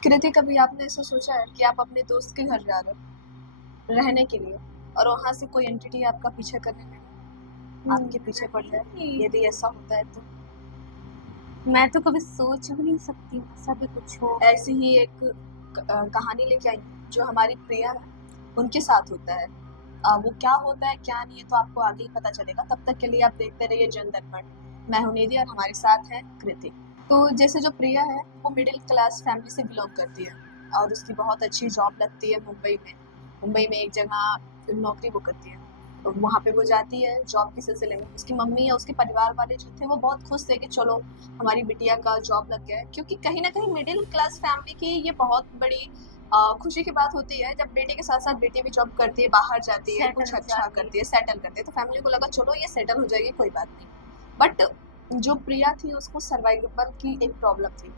कृति, कभी आपने ऐसा सोचा है कि आप अपने दोस्त के घर जा रहे हो रहने के लिए और वहां से कोई एंटिटी आपका पीछे करने लगे, आपके पीछे पड़ जाए? नहीं, यदि ऐसा होता है तो मैं तो कभी सोच भी नहीं सकती ऐसा भी कुछ हो। ऐसी ही एक कहानी लेके आई जो हमारी प्रिया है, उनके साथ होता है। वो क्या होता है क्या नहीं है तो आपको आगे ही पता चलेगा। तब तक के लिए आप देखते रहिए जन दर्पण। मैं हूं निधि और हमारे साथ है कृति। तो जैसे जो प्रिया है वो मिडिल क्लास फैमिली से बिलोंग करती है और उसकी बहुत अच्छी जॉब लगती है मुंबई में। मुंबई में एक जगह नौकरी वो करती है, तो वहाँ पे वो जाती है जॉब के सिलसिले में। उसकी मम्मी या उसके परिवार वाले जो थे वो बहुत खुश थे कि चलो हमारी बिटिया का जॉब लग गया है, क्योंकि कहीं ना कहीं मिडिल क्लास फैमिली की ये बहुत बड़ी खुशी की बात होती है जब बेटे के साथ साथ बेटी भी जॉब करती है, बाहर जाती है, कुछ अच्छा करती है, सेटल करती है, तो फैमिली को लगा चलो ये सेटल हो जाएगी, कोई बात नहीं। बट जो प्रिया थी उसको सर्वाइवल की एक प्रॉब्लम थी,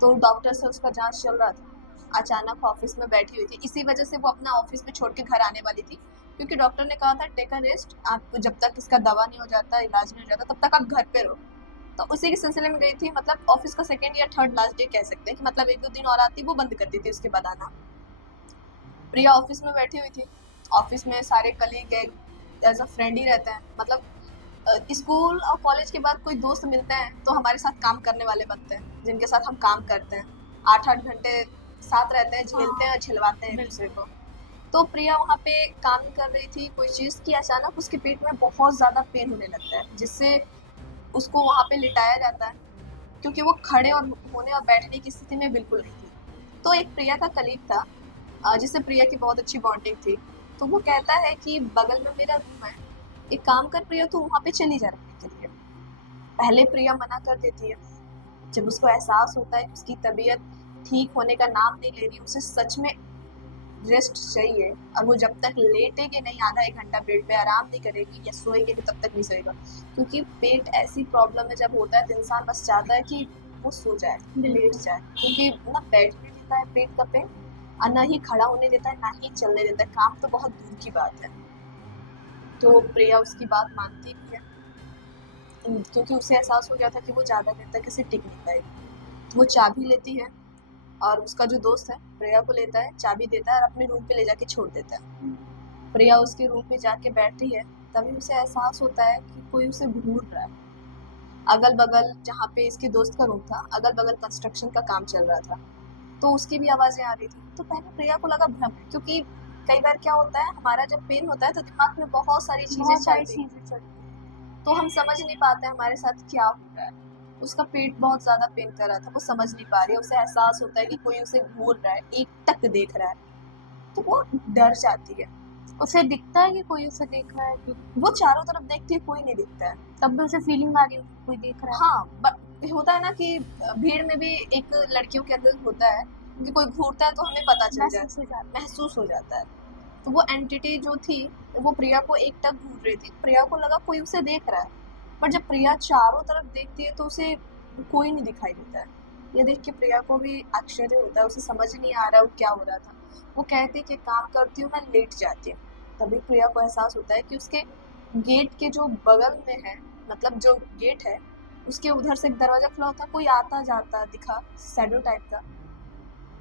तो डॉक्टर से उसका जांच चल रहा था। अचानक ऑफिस में बैठी हुई थी, इसी वजह से वो अपना ऑफिस में छोड़ के घर आने वाली थी, क्योंकि डॉक्टर ने कहा था टेक अ रेस्ट, आप जब तक इसका दवा नहीं हो जाता, इलाज नहीं हो जाता, तब तक आप घर पे रहो। तो उसी के सिलसिले में गई थी, मतलब ऑफिस का सेकेंड या थर्ड लास्ट डे कह सकते हैं कि मतलब एक दो दिन और आती, वो बंद करती थी उसके बाद आना। प्रिया ऑफिस में बैठी हुई थी। ऑफिस में सारे कलीग एज अ फ्रेंड ही रहते हैं, मतलब स्कूल और कॉलेज के बाद कोई दोस्त मिलते हैं तो हमारे साथ काम करने वाले बनते हैं, जिनके साथ हम काम करते हैं, 8-8 घंटे साथ रहते हैं, झेलते हैं, झिलवाते हैं एक दूसरे को। तो प्रिया वहाँ पे काम कर रही थी कोई चीज़ की, अचानक उसके पेट में बहुत ज़्यादा पेन होने लगता है, जिससे उसको वहाँ पे लिटाया जाता है, क्योंकि वो खड़े और होने और बैठने की स्थिति में बिल्कुल नहीं थी। तो एक प्रिया का कलीग था जिससे प्रिया की बहुत अच्छी बॉन्डिंग थी। तो वो कहता है कि बगल में मेरा रूम है, एक काम कर प्रिया, तू वहाँ पे चली जा रहने के लिए। पहले प्रिया मना कर देती है, जब उसको एहसास होता है कि उसकी तबीयत ठीक होने का नाम नहीं ले रही, उसे सच में रेस्ट चाहिए, और वो जब तक लेटेगी नहीं, आधा एक घंटा बेड पे आराम नहीं करेगी या सोएगी नहीं, तब तक नहीं सोएगा। क्योंकि पेट ऐसी प्रॉब्लम है, जब होता है तो इंसान बस चाहता है कि वो सो जाए, लेट जाए, क्योंकि ना बैठने देता है पेट का पेन, और ना ही खड़ा होने देता है, ना ही चलने देता है, काम तो बहुत दूर की बात है। तो प्रिया उसकी बात मानती भी है, क्योंकि उसे एहसास हो गया था कि वो ज़्यादा देर तक इसे टिक नहीं पाएगी। तो वो चाबी लेती है और उसका जो दोस्त है प्रिया को लेता है, चाबी देता है और अपने रूम पे ले जाके छोड़ देता है। प्रिया उसके रूम पे जाके बैठती है, तभी उसे एहसास होता है कि कोई उसे घूर रहा है। अगल बगल जहाँ पे इसके दोस्त का रूम था, अगल बगल कंस्ट्रक्शन का काम चल रहा था, तो उसकी भी आवाज़ें आ रही थी। तो पहले प्रिया को लगा भ्रम है, क्योंकि कई बार क्या होता है, हमारा जब पेन होता है तो दिमाग में बहुत सारी चीज़ें चलती हैं, तो हम समझ नहीं पाते हमारे साथ क्या हो रहा है। उसका पेट बहुत ज़्यादा पेन कर रहा था, वो समझ नहीं पा रही है, उसे एहसास होता है कि कोई उसे घूर रहा है, एकटक देख रहा है, तो वो डर जाती है। उसे दिखता है कि कोई उसे देख रहा है कि वो चारों तरफ देखती है, कोई नहीं दिखता है। तब भी उसे फीलिंग आ रही है कि कोई देख रहा है। हाँ, होता है ना कि भीड़ में भी एक लड़कियों के अंदर होता है कि कोई घूरता है तो हमें पता चल जाए, महसूस हो जाता है। तो वो एंटिटी जो थी वो प्रिया को एकटक घूर रही थी, प्रिया को लगा कोई उसे देख रहा है, पर जब प्रिया चारों तरफ देखती है तो उसे कोई नहीं दिखाई देता है। ये देख के प्रिया को भी आश्चर्य होता है, उसे समझ नहीं आ रहा है वो क्या हो रहा था। वो कहती है कि काम करती हूँ, मैं लेट जाती हूँ। तभी प्रिया को एहसास होता है कि उसके गेट के जो बगल में है, मतलब जो गेट है उसके उधर से एक दरवाजा खुला होता, कोई आता जाता दिखा, शैडो टाइप का।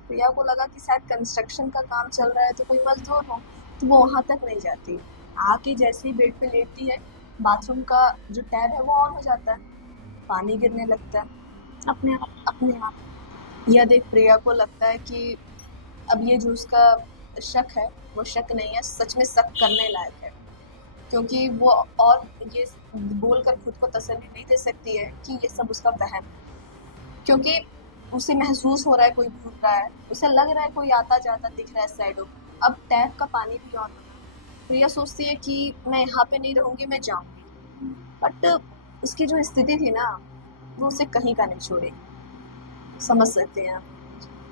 प्रिया को लगा कि शायद कंस्ट्रक्शन का काम चल रहा है तो कोई मजदूर हो, तो वो वहां तक नहीं जाती। आके जैसे ही बेड पे लेटती है, बाथरूम का जो टैब है वो ऑन हो जाता है, पानी गिरने लगता है अपने आप। यह देख प्रिया को लगता है कि अब ये जो उसका शक है वो शक नहीं है, सच में शक करने लायक है, क्योंकि वो और ये बोलकर खुद को तसल्ली नहीं दे सकती है कि ये सब उसका वहम है, क्योंकि उसे महसूस हो रहा है कोई घूर रहा है, उसे लग रहा है कोई आता जाता दिख रहा है शैडो। अब टैप का पानी भी ऑन है। प्रिया सोचती है कि मैं यहाँ पे नहीं रहूंगी, मैं जाऊंगी, बट उसकी जो स्थिति थी ना वो उसे कहीं का नहीं छोड़ी, समझ सकते हैं आप,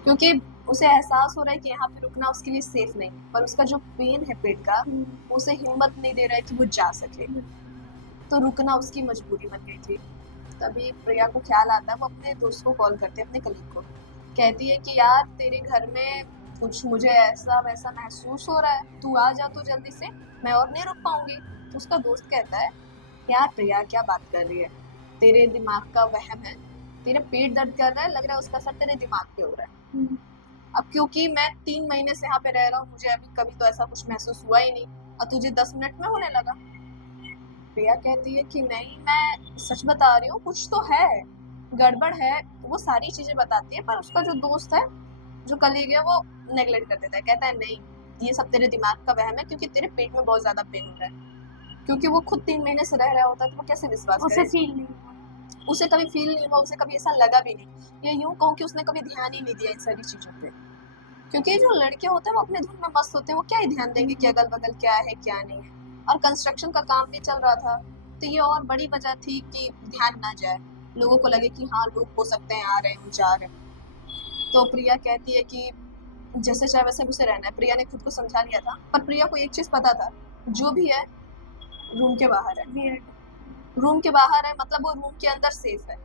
क्योंकि उसे एहसास हो रहा है कि यहाँ पे रुकना उसके लिए सेफ नहीं, पर उसका जो पेन है पेट का उसे हिम्मत नहीं दे रहा है कि वो जा सके, तो रुकना उसकी मजबूरी बन गई थी। तभी प्रिया को ख्याल आता है, वो अपने दोस्त को कॉल करती है, अपने कलीग को, कहती है कि यार तेरे घर में कुछ मुझे ऐसा वैसा महसूस हो रहा है, तू आ जा तो जल्दी से, मैं और नहीं रुक पाऊंगी। तो उसका दोस्त कहता है यार प्रिया क्या बात कर रही है, तेरे दिमाग का वहम है, तेरा पेट दर्द कर रहा है, लग रहा है उसका असर तेरे दिमाग पे हो रहा है। हम्म, अब क्योंकि मैं 3 महीने से यहाँ पे रह रहा हूँ, मुझे अभी कभी तो ऐसा कुछ महसूस हुआ ही नहीं, और तुझे 10 मिनट में होने लगा। प्रिया कहती है कि नहीं, मैं सच बता रही हूँ, कुछ तो है, गड़बड़ है। वो सारी चीजें बताती है, पर उसका जो दोस्त है, जो कलीग है, वो नेगलेक्ट कर देता है, कहता है नहीं, ये सब तेरे दिमाग का वहम है, क्योंकि तेरे पेट में बहुत ज्यादा पेन हो रहा है। क्योंकि वो खुद 3 महीने से रह रहा होता है, तो वो कैसे विश्वास उसे करे। फील नहीं हुआ। उसे कभी फील नहीं हुआ, उसे कभी ऐसा लगा भी नहीं, या यूं कहूँ कि उसने कभी ध्यान ही नहीं दिया इन सारी चीजों पे। क्योंकि जो लड़के होते हैं वो अपने धुन में मस्त होते हैं, वो क्या ही ध्यान देंगे कि अगल बगल क्या है क्या नहीं है। और कंस्ट्रक्शन का काम भी चल रहा था, तो ये और बड़ी वजह थी कि ध्यान ना जाए, लोगों को लगे कि हाँ लोग हो सकते हैं आ रहे हैं जा रहे हैं। तो प्रिया कहती है कि जैसे चाहे वैसे उसे रहना है। प्रिया ने खुद को समझा लिया था, पर प्रिया को एक चीज पता था, जो भी है रूम के बाहर है। Weird। रूम के बाहर है मतलब वो रूम के अंदर सेफ है।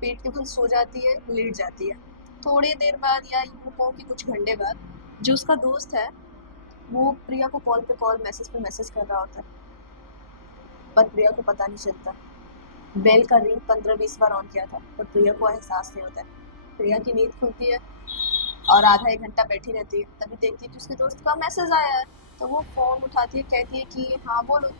पेट के बल सो जाती है, लेट जाती है। थोड़ी देर बाद, या यूं कहूं कि कुछ घंटे बाद, जो उसका दोस्त है वो प्रिया को कॉल पे कॉल, मैसेज पे मैसेज कर रहा होता है, पर प्रिया को पता नहीं चलता। बेल का रिंग 15-20 बार ऑन किया था, पर प्रिया को एहसास नहीं होता है। प्रिया की नींद खुलती है और आधा एक घंटा बैठी रहती है, तभी देखती है कि उसके दोस्त का मैसेज आया है। तो वो फोन उठाती है, कहती है कि हाँ बोलो।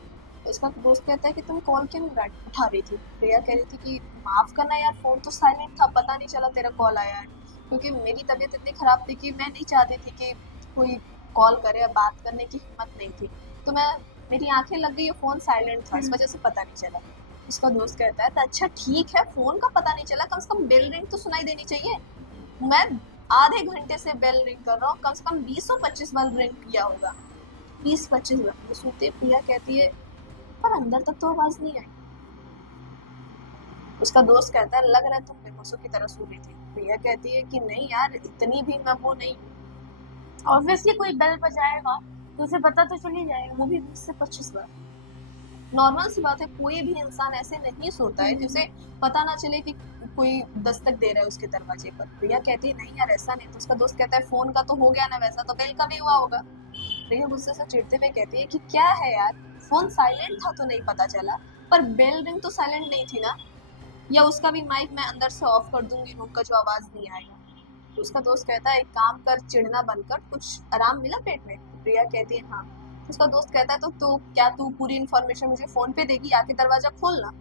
उसका दोस्त कहता है कि तुम कॉल क्यों नहीं उठा रही थी। प्रिया कह रही थी कि माफ करना यार, फोन तो साइलेंट था, पता नहीं चला तेरा कॉल आया है। क्योंकि मेरी तबीयत इतनी खराब थी कि मैं नहीं चाहती थी कि कोई कॉल करे, या बात करने की हिम्मत नहीं थी, तो मैं, मेरी आंखें लग गई, फोन साइलेंट था, इस वजह से पता नहीं चला। उसका दोस्त कहता है तो अच्छा ठीक है, फोन का पता नहीं चला, कम से कम बेल रिंग तो सुनाई देनी चाहिए। मैं आधे घंटे से बेल रिंग कर रहा हूँ, कम से कम 20-25 बार रिंग किया होगा, 20-25 बार। वो सुनते प्रिया कहती है पर अंदर तक तो आवाज नहीं आई। उसका दोस्त कहता है लग रहा है तुम बेहोशों की तरह सो रही थी। प्रिया कहती है कि नहीं यार, इतनी भी मैं वो नहीं। ऑब्वियसली कोई बेल बजाएगा तो उसे पता तो चल ही जाएगा। वो भी 20 से 25 बार। नॉर्मल सी बात है, कोई भी इंसान ऐसे नहीं सोता है कि उसे पता ना चले कि कोई दस्तक दे रहा है उसके दरवाजे पर। प्रिया कहती है नहीं यार ऐसा नहीं। तो उसका दोस्त कहता है फोन का तो हो गया ना, वैसा तो बेल का भी हुआ होगा। प्रिया गुस्से से चिढ़ते हुए कहती है कि क्या है यार, फोन साइलेंट था तो नहीं पता चला, पर बेल रिंग तो साइलेंट नहीं थी ना। या उसका भी माइक मैं अंदर से ऑफ कर दूंगी, रूम का जो आवाज नहीं आएगा। तो उसका दोस्त कहता है एक काम कर, चिढ़ना बंद कर, कुछ आराम मिला पेट में। प्रिया कहती है हाँ। तो उसका दोस्त कहता है तो क्या तू पूरी इन्फॉर्मेशन मुझे फोन पे देगी, आके दरवाजा खोलना।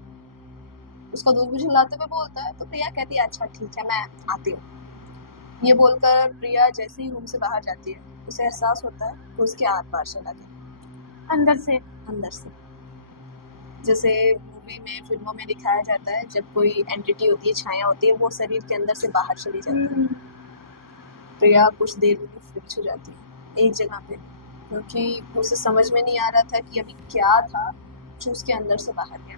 उसका दोस्त भी झुलाते हुए बोलता है। तो प्रिया कहती है अच्छा ठीक है, मैं आती हूँ। ये बोलकर प्रिया जैसे ही रूम से बाहर जाती है, उसे एहसास होता है कि उसके आर पार चला गया, अंदर से। अंदर से। जैसे मूवी में, फिल्मों में दिखाया जाता है, जब कोई एंटिटी होती है, छाया होती है, वो शरीर के अंदर से बाहर चली जाती है। प्रिया कुछ देर में फिक्स हो जाती है एक जगह पे, क्योंकि उसे समझ में नहीं आ रहा था कि अभी क्या था जो उसके अंदर से बाहर गया।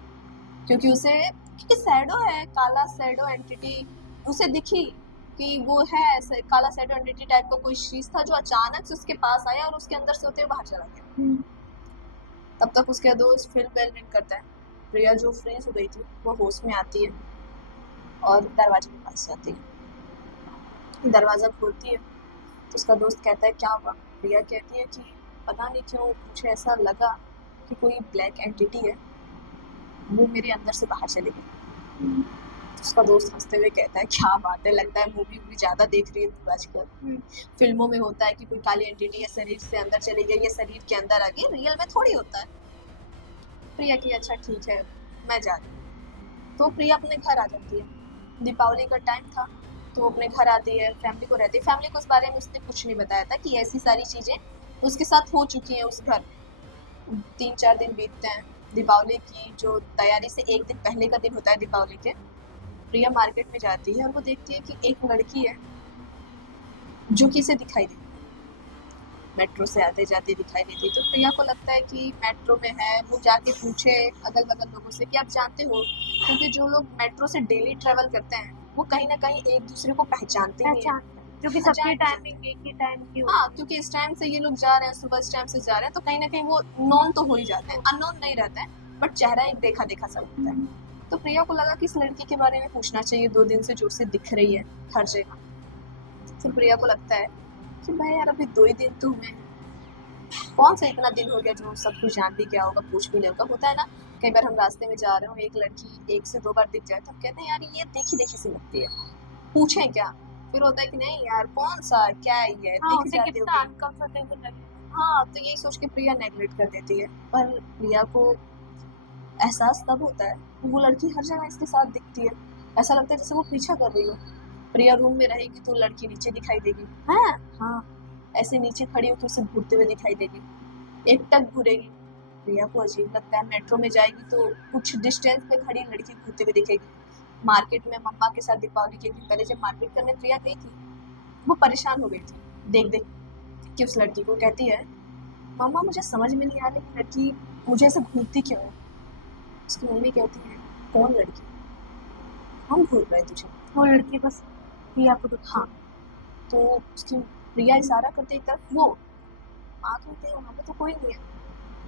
क्योंकि उसे, क्योंकि शैडो है, काला शैडो एंटिटी उसे दिखी कि वो है ऐसे काला शैडो एंटिटी टाइप का कोई चीज था, जो अचानक से उसके पास आया और उसके अंदर से होते हुए बाहर चला गया। तब तक उसके दोस्त फिर बेल रिंग करता है। प्रिया जो फ्रीज हो गई थी वो होश में आती है और दरवाजे के पास जाती है। दरवाजा खोलती है तो उसका दोस्त कहता है क्या हुआ। प्रिया कहती है कि पता नहीं क्यों मुझे ऐसा लगा कि कोई ब्लैक एंटिटी है, वो मेरे अंदर से बाहर चली गई। उसका दोस्त हंसते हुए कहता है क्या बात है, लगता है मूवी भी ज्यादा देख रही है तू आजकल। फिल्मों में होता है कि कोई काली एंटिटी है शरीर से अंदर चली गई, ये शरीर के अंदर आ गई, रियल में थोड़ी होता है। प्रिया की अच्छा ठीक है, मैं जा रही हूँ। तो प्रिया अपने घर आ जाती है। दीपावली का टाइम था तो वो अपने घर आती है, फैमिली को रहती है। फैमिली को इस बारे में उसने कुछ नहीं बताया था कि ऐसी सारी चीजें उसके साथ हो चुकी हैं उस घर में। 3-4 दिन बीतते हैं। दीपावली की जो तैयारी से एक दिन पहले का दिन होता है दीपावली के, प्रिया मार्केट में जाती है और वो देखती है कि एक लड़की है जो कि इसे दिखाई देती है, मेट्रो से आते जाते दिखाई देती। तो प्रिया को लगता है कि मेट्रो में है, वो जाके पूछे अगल बगल लोगों से कि आप जानते हो, क्योंकि जो लोग मेट्रो से डेली ट्रेवल करते हैं वो कहीं ना कहीं एक दूसरे को पहचानते ही हैं, क्योंकि सबकी टाइमिंग एक ही टाइम की होती है। हाँ, क्योंकि इस टाइम से ये लोग जा रहे हैं, सुबह इस टाइम से जा रहे हैं, तो कहीं ना कहीं वो नॉन तो हो ही जाते हैं, अननोन नहीं रहते हैं, बट चेहरा एक देखा देखा सब होता है। तो प्रिया को लगा कि इस लड़की के बारे में पूछना चाहिए, 2 दिन से जो उसे दिख रही है हर जगह। फिर प्रिया को लगता है कि भाई यार अभी 2 ही दिन तो हुए हैं, कौन सा इतना दिन हो गया जो सब कुछ जान भी गया होगा, पूछ भी लिया होगा। होता है ना कई बार हम रास्ते में जा रहे हो, एक लड़की 1 से 2 बार दिख जाए तो हम कहते हैं यार ये देखी-देखी सी लगती है, पूछें क्या? फिर होता है कि नहीं यार कौन-सा, क्या है ये, हाँ, दिख उसे जाती कितना होगी। अनकंफर्टेबल लगे। हाँ, तो यही सोच के प्रिया नेगलेक्ट कर देती है। पर प्रिया को एहसास तब होता है, वो लड़की हर जगह इसके साथ दिखती है। ऐसा लगता है जैसे वो पीछा कर रही हो। प्रिया रूम में रहेगी तो लड़की नीचे दिखाई देगी। हैं? हाँ, ऐसे नीचे खड़ी होकर उसे घूरते हुए दिखाई देगी। एकटक घूरेगी। प्रिया को अजीब लगता है, मेट्रो में जाएगी तो कुछ डिस्टेंस पे खड़ी लड़की घूरते हुए दिखेगी। मार्केट में मम्मा के साथ दीपावली के दिन पहले जब मार्केट करने प्रिया गई थी, वो परेशान हो गई थी देख-देख के उस लड़की को। कहती है, मम्मा मुझे समझ में नहीं आ रहा कि लड़की मुझे ऐसे घूरती क्यों है? उसकी मम्मी कहती है, कौन लड़की? हम घूर रहे तुझे। वो लड़की बस प्रिया को देखती हाँ, तो उसकी प्रिया इशारा करते एक तरफ वो। माँ कहती है वहाँ पे तो कोई नहीं है।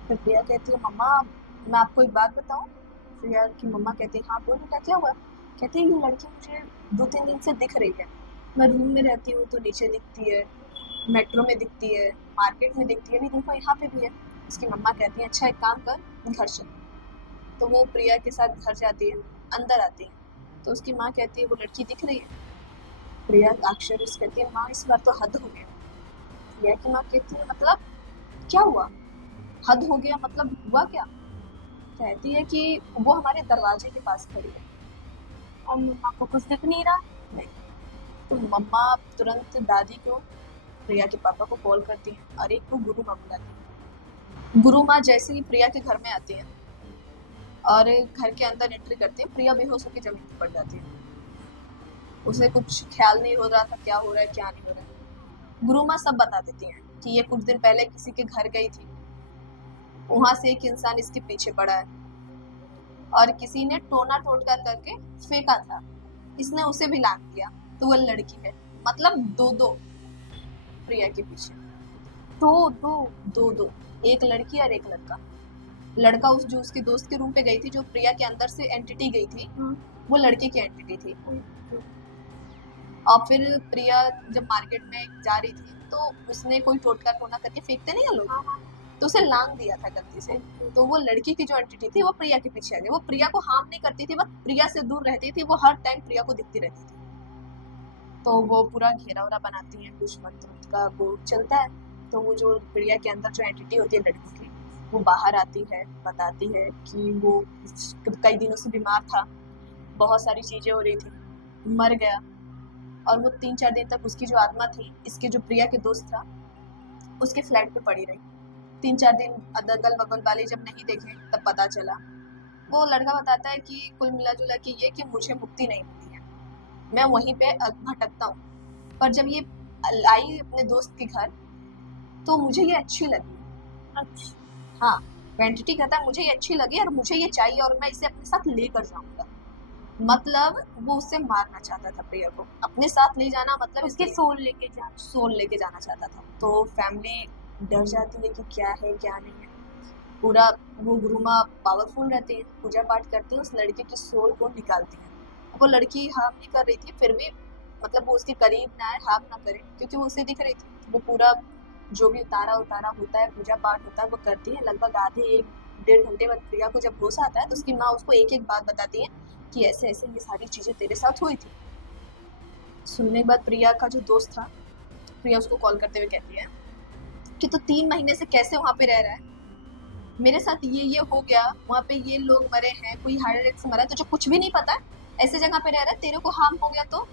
फिर प्रिया कहती है, मम्मा मैं आपको एक बात बताऊँ? प्रिया की मम्मा कहती है, हाँ बोल बेटा क्या हुआ? कहती है ये लड़की मुझे 2-3 दिन से दिख रही है। मैं रूम में रहती हूँ तो नीचे दिखती है, मेट्रो में दिखती है, मार्केट में दिखती है, अभी देखो यहाँ पे भी है। उसकी मम्मा कहती है, अच्छा एक काम कर, घर चल। तो वो प्रिया के साथ घर जाती है, अंदर आती है। तो उसकी माँ कहती है, वो लड़की दिख रही है? प्रिया अक्षर कहती है, माँ इस बार तो हद हो गया। प्रिया की माँ कहती है, मतलब क्या हुआ? हद हो गया मतलब हुआ क्या? कहती है कि वो हमारे दरवाजे के पास खड़ी है। और मम्मा को कुछ दिख नहीं रहा। नहीं, तो मम्मा तुरंत दादी को, प्रिया के पापा को कॉल करती है और एक को गुरु माँ बुलाती है। गुरु माँ जैसे ही प्रिया के घर में आती है और घर के अंदर एंट्री करती है, प्रिया बेहोश होकर जमीन पर पड़ जाती है। उसे कुछ ख्याल नहीं हो रहा था क्या हो रहा है क्या नहीं हो रहा है। गुरु माँ सब बता देती हैं कि ये कुछ दिन पहले किसी के घर गई थी, वहां से एक इंसान इसके पीछे पड़ा है और किसी ने टोना टोटका करके फेंका था, इसने उसे भी लांग दिया, तो वो लड़की है। मतलब दो प्रिया के पीछे, दो दो दो एक लड़की और एक लड़का। लड़का उस जो उसके दोस्त के रूम पे गई थी, जो प्रिया के अंदर से एंटिटी गई थी, वो लड़के की एंटिटी थी। और फिर प्रिया जब मार्केट में जा रही थी तो उसने कोई टोटका टोना करके फेंकते नहीं है लोग, तो उसे लांग दिया था गलती से। तो वो लड़की की जो एंटिटी थी वो प्रिया के पीछे आ गई। वो प्रिया को हार्म नहीं करती थी, बस प्रिया से दूर रहती थी। वो हर टाइम प्रिया को दिखती रहती थी। तो वो पूरा घेरा वेरा बनाती है, कुछ मंत्र का वो चलता है। तो वो जो प्रिया के अंदर जो एंटिटी होती है लड़की की, वो बाहर आती है, बताती है कि वो कई दिनों से बीमार था, बहुत सारी चीजें हो रही थी, मर गया। और वो 3-4 दिन तक उसकी जो आत्मा थी, इसके जो प्रिया के दोस्त था, उसके फ्लैट पे पड़ी रही। 3-4 दिन अगल बगल वाले जब नहीं देखे तब पता चला। वो लड़का बताता है कि कुल मिला जुला के ये कि मुझे मुक्ति नहीं मिली है, मैं वहीं पे भटकता हूँ। पर जब ये आई अपने दोस्त के घर तो मुझे ये अच्छी लगी। अच्छा हाँ, एंटिटी कहता है मुझे ये अच्छी लगी और मुझे ये चाहिए और मैं इसे अपने साथ लेकर जाऊंगा। मतलब वो उससे मारना चाहता था प्रिया को, अपने साथ ले जाना मतलब उसके इसके सोल लेके जाना चाहता था। तो फैमिली डर जाती है कि क्या है क्या नहीं है। पूरा वो गुरुमा पावरफुल रहती है, पूजा पाठ करती है, उस लड़के की सोल को निकालती है। वो लड़की हार्म नहीं कर रही थी, फिर भी मतलब वो उसके करीब ना आए, हार्म ना करे, क्योंकि वो उसे दिख रही थी। वो पूरा जो भी उतारा होता है, पूजा पाठ होता है, वो करती है। लगभग आधे 1-1.5 घंटे बाद प्रिया को जब होश आता है तो उसकी माँ उसको एक-एक बात बताती है कि ऐसे-ऐसे ये सारी चीज़ें तेरे साथ हुई थी। सुनने के बाद प्रिया का जो दोस्त था, प्रिया उसको कॉल करते हुए कहती है कि तू 3 महीने से कैसे वहाँ पे रह रहा है? मेरे साथ ये हो गया, वहाँ पे ये लोग मरे हैं, कोई हार्ट अटैक से मरा है, तुझे कुछ भी नहीं पता है? ऐसे जगह पे रह रहा है, तेरे को हार्म हो गया तो?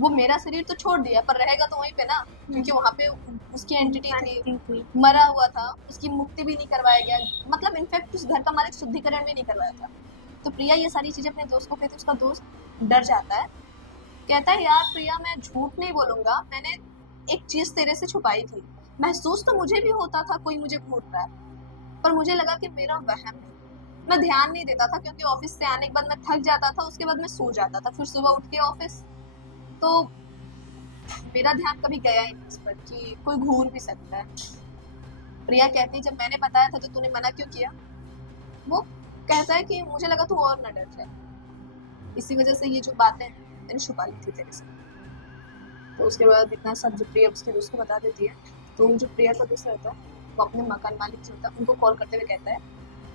वो मेरा शरीर तो छोड़ दिया पर रहेगा तो वहीं पे ना, क्योंकि वहाँ पे उसकी एंटिटी थी, मरा हुआ था, उसकी मुक्ति भी नहीं करवाया गया। मतलब इनफैक्ट उस घर का मालिक शुद्धिकरण भी नहीं करवाया था। तो प्रिया ये सारी चीजें अपने दोस्त को कहती है, उसका दोस्त डर जाता है, कहता है यार प्रिया मैं झूठ नहीं बोलूंगा, मैंने एक चीज तेरे से छुपाई थी। महसूस तो मुझे भी होता था कोई मुझे घूर रहा है, पर मुझे लगा कि मेरा वहम है। मैं ध्यान नहीं देता था क्योंकि ऑफिस से आने के बाद मैं थक जाता था, उसके बाद मैं सो जाता था, फिर सुबह उठ के ऑफिस। तो मेरा ध्यान कभी गया ही नहीं इस पर कि कोई घूर भी सकता है। प्रिया कहती है जब मैंने बताया था तो तूने मना क्यों किया? वो कहता है कि मुझे लगा तू और न डर जाए, इसी वजह से ये जो बातें हैं मैंने छुपा ली थी तेरे से। तो उसके बाद इतना सब जब प्रिया उसके दोस्त को बता देती है तो जो प्रिया का दोस्त रहता है वो अपने मकान मालिक जो होता है उनको कॉल करते हुए कहता है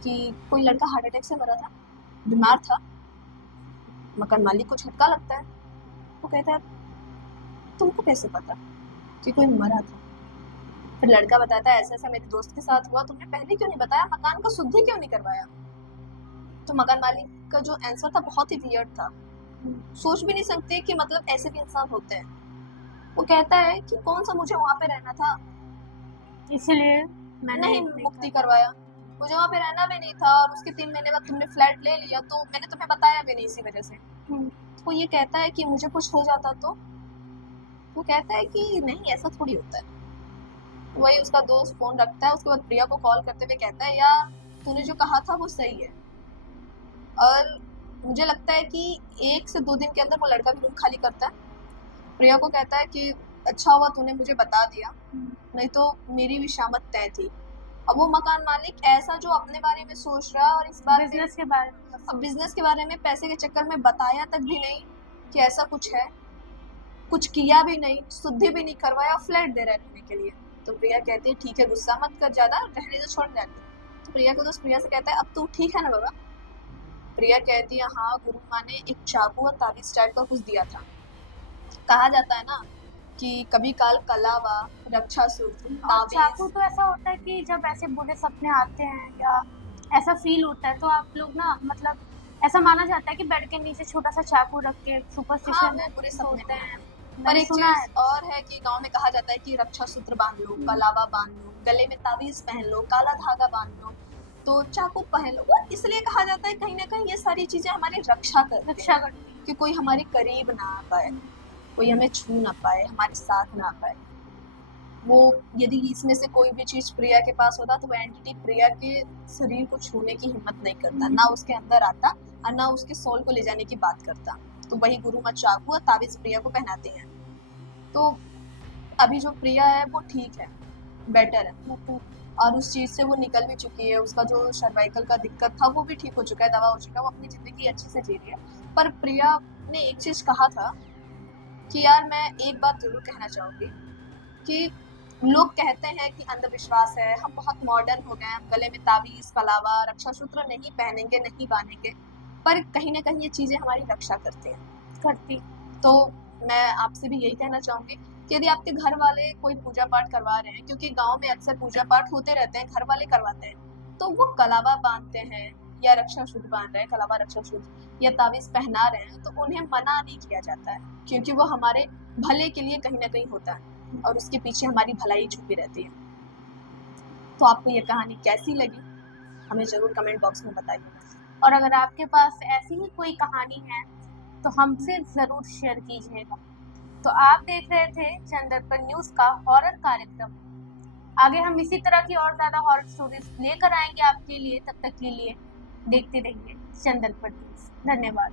कि कोई लड़का हार्ट अटैक से मरा था, बीमार था, मकान मालिक को झटका लगता है। वो कहता है तुमको कैसे पता कि कोई मरा था? फिर लड़का बताता है ऐसा ऐसा मेरे दोस्त के साथ हुआ, तुमने पहले क्यों नहीं बताया, मकान का शुद्धि क्यों नहीं करवाया? तो मकान मालिक का जो आंसर था बहुत ही वियर्ड था, सोच भी नहीं सकते कि मतलब ऐसे भी इंसान होते हैं। वो कहता है कि कौन सा मुझे वहां पे रहना था, इसलिए मैंने नहीं मुक्ति करवाया, मुझे वहां पे रहना भी नहीं था, और उसके 3 महीने बाद तुमने फ्लैट ले लिया तो मैंने तुम्हें बताया भी नहीं इसी वजह से। तो ये कहता है कि मुझे कुछ हो जाता तो? वो कहता है कि नहीं ऐसा थोड़ी होता है। वही उसका दोस्त फोन रखता है, उसके बाद प्रिया को कॉल करते हुए कहता है यार तूने जो कहा था वो सही है, और मुझे लगता है कि 1 से 2 दिन के अंदर वो लड़का भी रूम खाली करता है। प्रिया को कहता है कि अच्छा हुआ तूने मुझे बता दिया, नहीं तो मेरी भी शामत तय थी। अब वो मकान मालिक ऐसा जो अपने बारे में सोच रहा है और इस बार बिजनेस के बारे में, अब बिजनेस के बारे में पैसे के चक्कर में बताया तक भी नहीं कि ऐसा कुछ है, कुछ किया भी नहीं, शुद्धि भी नहीं करवाया, फ्लैट दे रहा है रहने के लिए। तो प्रिया कहती है ठीक है गुस्सा मत कर ज्यादा, रहने दो, छोड़ जाती। तो प्रिया को दोस्त प्रिया से कहता है अब तू ठीक है ना बाबा? प्रिया कहती है हाँ गुरु माँ ने एक चाकू और ताबीज टाइप का कुछ दिया था। कहा जाता है ना कि कभी काल कलावा, रक्षा सूत्र, चाकू तो ऐसा होता है कि जब ऐसे बुरे सपने आते हैं या ऐसा फील होता है तो आप लोग ना मतलब ऐसा माना जाता है कि बेड के नीचे छोटा सा चाकू रख के सुपरस्टिशन हाँ, बुरे सपने होते हैं। और एक चीज और है कि गांव में कहा जाता है कि रक्षा सूत्र बांध लो, कलावा बांध लो, गले में ताबीज पहन लो, काला धागा बांध लो, तो चाकू पहन लो। वो इसलिए कहा जाता है कहीं ना कहीं ये सारी चीजें हमारी रक्षा करती हैं कि कोई हमारे करीब ना आ पाए, कोई हमें छू ना पाए, हमारे साथ ना आ पाए। वो यदि इसमें से कोई भी चीज प्रिया के पास होता तो वो एंटिटी प्रिया के शरीर को छूने की हिम्मत नहीं करता, ना उसके अंदर आता और ना उसके सोल को ले जाने की बात करता। तो वही गुरु माँ चाकू और ताबीज प्रिया को पहनाते हैं। तो अभी जो प्रिया है वो ठीक है, बेटर है, और उस चीज से वो निकल भी चुकी है। उसका जो सर्वाइकल का दिक्कत था वो भी ठीक हो चुका है, दवा हो चुका है, वो अपनी जिंदगी अच्छे से जी रही है। पर प्रिया ने एक चीज कहा था कि यार मैं एक बात जरूर कहना चाहूंगी कि लोग कहते हैं कि अंधविश्वास है, हम बहुत मॉडर्न हो गए, हम गले में ताबीज, कलावा, रक्षा सूत्र नहीं पहनेंगे, नहीं बांधेंगे, पर कहीं ना कहीं ये चीजें हमारी रक्षा करती। तो मैं आपसे भी यही कहना चाहूंगी कि यदि आपके घर वाले कोई पूजा पाठ करवा रहे हैं, क्योंकि गांव में अक्सर पूजा पाठ होते रहते हैं, घर वाले करवाते हैं, तो वो कलावा बांधते हैं या रक्षा सूत्र बांध रहे हैं, कलावा रक्षा सूत्र या ताबीज पहना रहे हैं, तो उन्हें मना नहीं किया जाता है, क्योंकि वो हमारे भले के लिए कहीं ना कहीं होता है और उसके पीछे हमारी भलाई छुपी रहती है। तो आपको ये कहानी कैसी लगी हमें जरूर कमेंट बॉक्स में बताइए, और अगर आपके पास ऐसी ही कोई कहानी है तो हमसे जरूर शेयर कीजिएगा। तो आप देख रहे थे चंदरपन न्यूज का हॉरर कार्यक्रम। आगे हम इसी तरह की और ज्यादा हॉरर स्टोरीज लेकर आएंगे आपके लिए, तब तक के लिए देखते रहिए चंदरपन न्यूज। धन्यवाद।